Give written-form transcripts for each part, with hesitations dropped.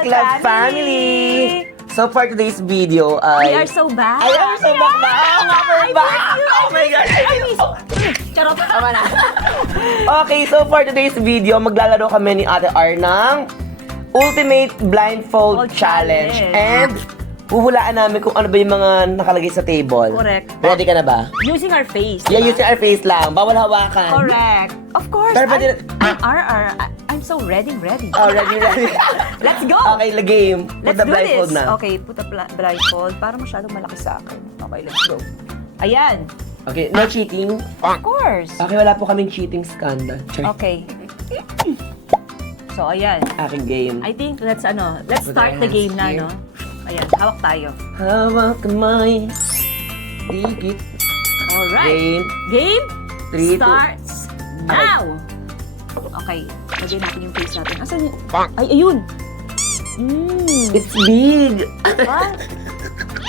Club family! So for today's video ay... We are so back. I am so back na! Oo nga, we're back! Oh my God! Charot, tama na. Okay, so for today's video, maglalaro kami ni Ate R ng Ultimate Blindfold Challenge. And huhulaan namin kung ano ba yung mga nakalagay sa table. Correct. Ready ka na ba? Using our face. Yeah, diba? using our face lang. Bawal hawakan. Correct. Of course. Pero pwede I'm RR. I'm so ready. Oh, ready. Let's go. Okay, the game. Put Let's the do blindfold this. na. Okay, put the blindfold. Para masyadong malaki sa akin. Okay, let's go. Ayan. Okay, no cheating. Of course. Okay, wala po kaming cheating scandal. Char- Okay. So, ayan. Aking game. I think let's start the hands game na, here. no? Ayan, hawak tayo. Hawak kamay. Digit. Alright. Game 3, 2. starts now. Okay, lagyan natin yung face natin. Asan yun? Ay, ayun. It's big. What?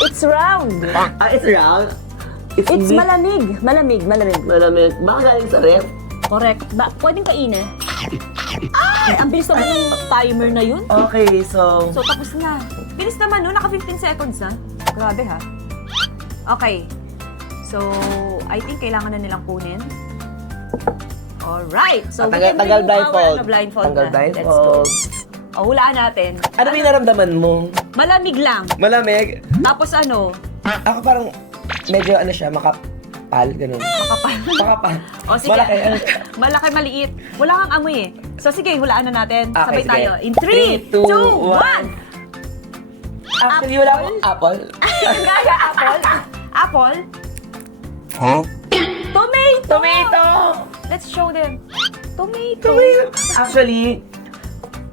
It's round. It's round. It's big. malamig. Malamig. Malamig. Baka galing sa ref. Correct. Pwedeng kainin. Ay, ang bilis naman ng timer na yun. Okay, so... So, tapos na. Bilis naman, no? Naka 15 seconds na. Grabe, ha? Okay. So, I think kailangan na nilang kunin. Alright. So, we can Tanggal remove blindfold. our blindfold Tanggal na. Let's go. blindfold. O, hulaan natin. Ano ba yung naramdaman mo? Malamig lang. Malamig? Tapos ano? Ako parang medyo siya, makapal, ganun. Makapal. O, sige. Malaki. Malaki, maliit. Wala kang amoy eh. So, sige, hulaan na natin. Okay, Sabay sige. tayo. In 3, 2, 1. Actually, wala akong apple. Gaya, apple. Apple. Huh? Tomato. Tomato! Let's show them. Tomato. Actually,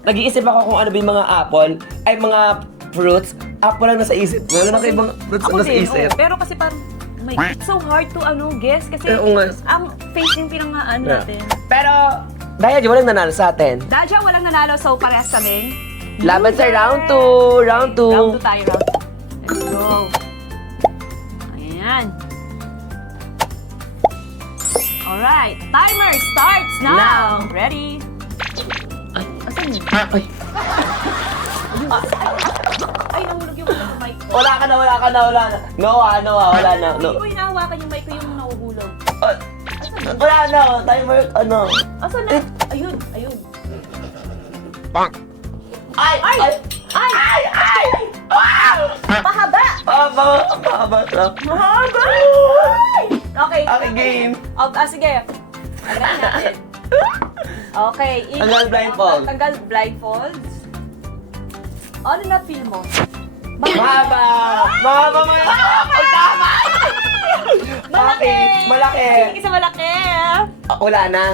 nag-iisip ako kung ano ba yung mga apple, ay mga fruits. Apple lang nasa isip. Wala na kayo ibang fruits Ako na nasa din, isip. oo. Pero kasi parang, it's so hard to guess kasi Oo nga. ang face yung pinangaan natin. Pero, Daya, walang nanalo sa atin. Daja, walang nanalo, so parehas kami. Laban sa round 2. Round 2. Round 2 tayo, round 2. Let's go. Ayan. Alright, timer starts now. Ready? Asan yun? Ay, Ay, nahulog yung mic. wala ka na. Wala na. Hindi ko hinahawakan yung mic ko yung nahuhulog. Wala na. Timer, Asan na? Ayun. Ay! Mahaba! Mahaba. Mahaba! Okay. Okay, game. Sige. Tanggalin natin. Okay. Tanggal blindfold. Tanggal blindfold. Ano na feel mo? Mahaba. Ay, tama! Malaki. Hindi kasi malaki. Wala na.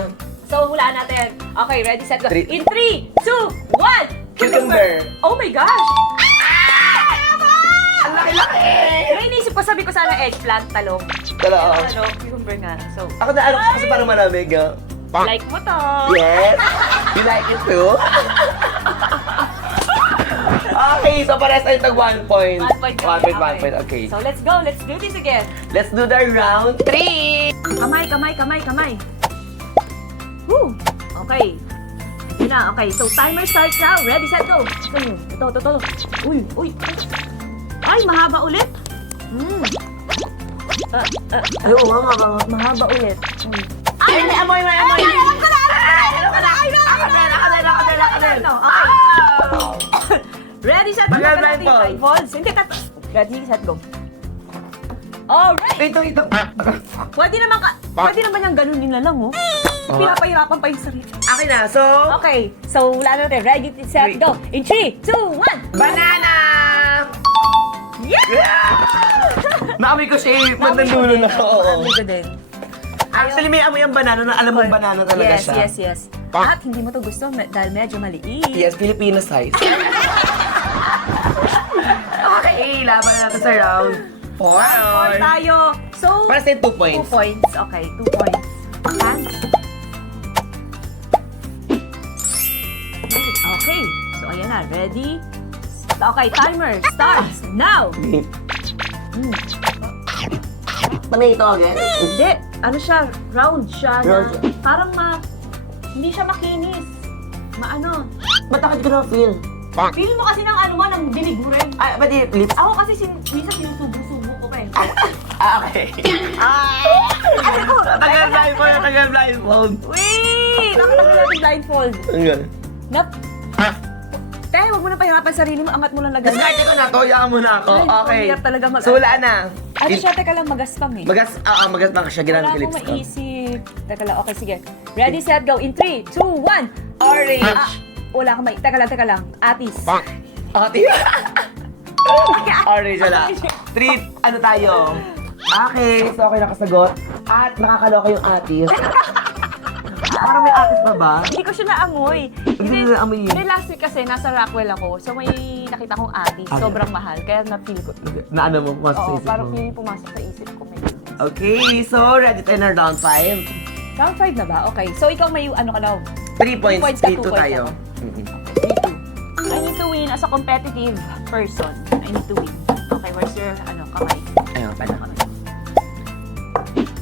So, hulaan natin. Okay, ready, set, go. Three. In 3, 2, 1! Cucumber. Oh my gosh! Ang laki-laki! May inisip ko, sabi ko sana eggplant, talong. Tala, Pero cucumber nga. So, Ako na, kasi parang malamig, like mo to. Yes! You like it too? Okay, so pares tayo tag 1 point. 1 point. 1 point, okay. So, let's go. Let's do this again. Let's do the round 3! Kamay. Woo! Okay. Yun na, okay. So, timer starts now. Ready, set, go. Ito. Uy. Ay, mahaba ulit. Oo, Mahaba ulit. Ay, may amoy! Alam ko na! Okay. Ready, set, go. Tagal Natin blindfold. blindfolds. Hindi, ready, set, go. Alright. Ito. Pwede naman yung ganunin na lang, oh. Pinapahirapan pa yung sarili. Akin na, so... Okay, so wala na natin. Ready, set, go. In 3, 2, 1. Banana! Yeah! Naamoy ko siya, mandanulo na ako. Naamoy ko din. Actually, may amoy ang banana na alam mong banana talaga siya. Yes. At hindi mo to gusto dahil medyo maliit. Yes, Filipino size. Okay, laban natin sa round 4. 1 tayo. So, Para sa 2 points. 2 points. Okay, 2 points. Hands. Okay. So, ayan na. Ready? Okay, timer starts now. Tomato again? Hindi. Ano siya? Round siya na Round. parang hindi siya makinis. Maano? Ba't ako di ko na-feel? Feel mo kasi ng ano mo, ng dinig mo rin. Ah, pati lips. Ako kasi minsan sinusubo-subo ko pa eh. Okay. Ano ko? Tagal blindfold, tagal blindfold. Wait! Nakatagal natin blindfold. Ang gano'n. Nap. Kaya huwag mo na pahirapan sarili mo, angat mo lang lagas. Discard ko na to, yakan mo na ako. Ay, Okay. hirap talaga So wala na. Ano siya, teka lang, magaspang eh. Magas lang siya, Wala ginamit akong lips ko. maisip. Teka lang, okay, sige. Ready, set, go. In 3, 2, 1. Orange. Wala akong maisip. Teka lang. Atis. Ate. Orange wala. 3, ano tayo? Okay, so okay nakasagot. At nakakaloka yung atis. Parang may atis pa ba? Hindi ko siya naamoy. Hindi mo naamoy yun? Hindi, last week kasi nasa Rockwell ako. So may nakita kong atis. Okay. Sobrang mahal. Kaya na-feel ko. Na ano mo, mas sa Oo, isip parang mo. feeling pumasok sa isip ko. May Okay, so ready tayo na round 5. Round 5 na ba? Okay. So ikaw may ano ka daw? 3 points, points ka, 3 2 points tayo. ako. Mhm. 3-2. I need to win as a competitive person. I need to win. Okay, where's your kamay? Ayun, pala. Kamay.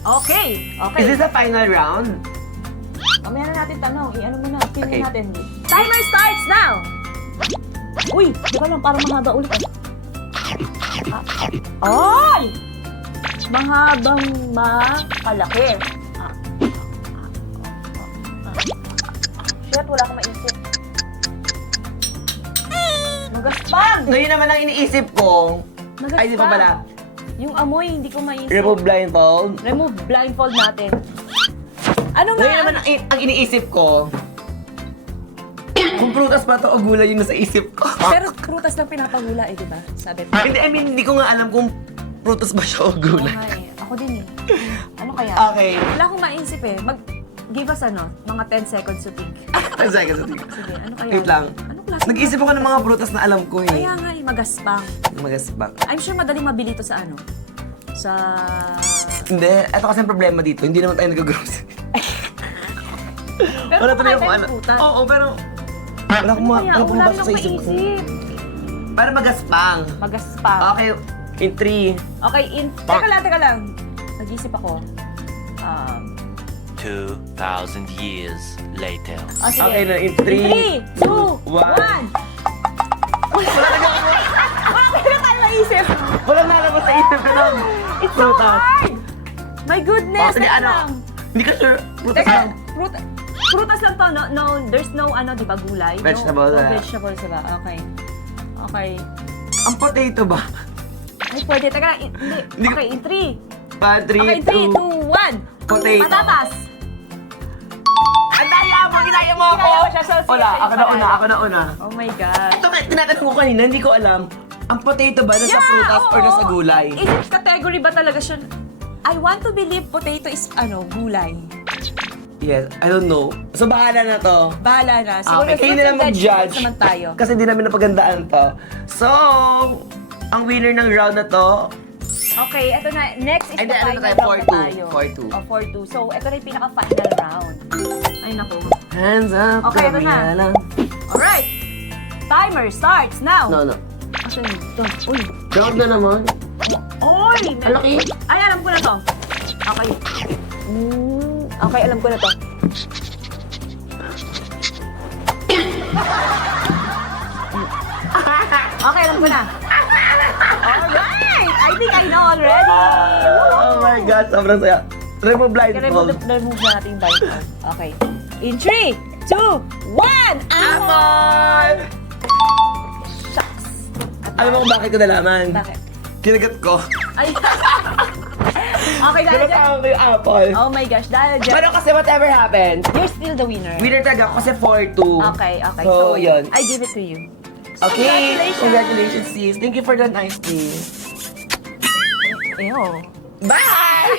Okay. Okay. Is this the final round? Mamaya na natin tanong. I-ano mo na. Feel Okay. natin. Timer starts now! Uy! Teka lang, parang mahaba ulit. Ay! Mahabang makalaki. Shit, wala akong maisip. Magaspang! Ngayon naman ang iniisip ko. Magaspang. Ay, di pa pala. Yung amoy, hindi ko maisip. Remove blindfold. Remove blindfold natin. Ano nga? Ngayon naman ang iniisip ko. Kung prutas pa to o gulay yung nasa isip ko. Pero prutas lang pinapahula eh, di ba? Sabi mo. Hindi, I mean, hindi ko nga alam kung prutas ba siya o gulay. Oo nga eh. Ako din eh. Ano kaya? Okay. Wala akong maisip eh. Give us mga 10 seconds to think. 10 seconds. Sige, ano kaya? Wait lang. Ano klase? Nag-isip ako ng mga prutas na alam ko eh. Kaya nga eh, magaspang. Magasbang. I'm sure madaling mabili to sa Sa... Hindi, eto kasi ang problema dito. Hindi naman tayo nag-grocery. Pero Wala kumakain tuloy tayo akong ng ano. prutas. Oo, pero... Wala akong Kaya, wala pumasok rin sa akong isip ko. maisip. Para magaspang. Magaspang. Okay, in 3. Okay, Teka lang. Nag-isip ako. 2,000 years later. Sige. Okay na, in 3, 3, 2, 1. Bakit na tayo maisip? Walang nalabas sa isip ko ng It's so hard! My goodness! Sige, teka ano? lang. Hindi ka sure. Prutas Teka, lang. prutas lang to, no, there's no, di ba, gulay? Vegetable, No, wala. vegetables, diba? Okay. Okay. Ang potato ba? Ay, pwede. Teka lang, hindi. Hindi ko- Okay, in 3. 3, Okay, 3, 2, 1. Potato. Patatas. Ang daya mo! Ginaya mo ako! Ginaya mo siya, so Wala, siya ako na una, ako na una. Oh my God. Ito, tinatanong ko kanina, hindi ko alam. Ang potato ba nasa prutas or oo. nasa gulay? Is it category ba talaga siya? I want to believe potato is, gulay. Yes, I don't know. So, bahala na to. Bahala na. Okay, kayo fruits na lang and vegetables mag-judge. naman tayo. Kasi hindi namin napagandaan to. So, ang winner ng round na to, Okay, eto na. Next is Ay, the di, ano final tayo? round na 4-2. tayo. 4-2. Oh, 4-2. So, eto na yung pinaka-final round. Ay, naku. hands up, Okay, ito kami na. lang. Alright. Timer starts now. No. Asan yun? Ito. Uy. Round na naman. Uy! Ang laki. Ay, alam ko na to. Okay. Okay, alam ko na to. Okay, alam ko na. Alright! I think I know already. Oh my God, sobrang saya. Remove blindfold. Remove na natin yung blindfold. Okay. In 3, 2, 1! Apple! Shucks. Alam mo kung bakit ko nalaman? Bakit? Kinagat ko. Ay. Okay, dahil dyan. Kinakawa ko yung apple. Oh my gosh, dahil dyan. Pero kasi whatever happened, You're still the winner. winner talaga ako kasi 4-2. Okay. So, yun. I give it to you. Okay, Congratulations. congratulations sis. Thank you for the nice tea. Ew. Bye!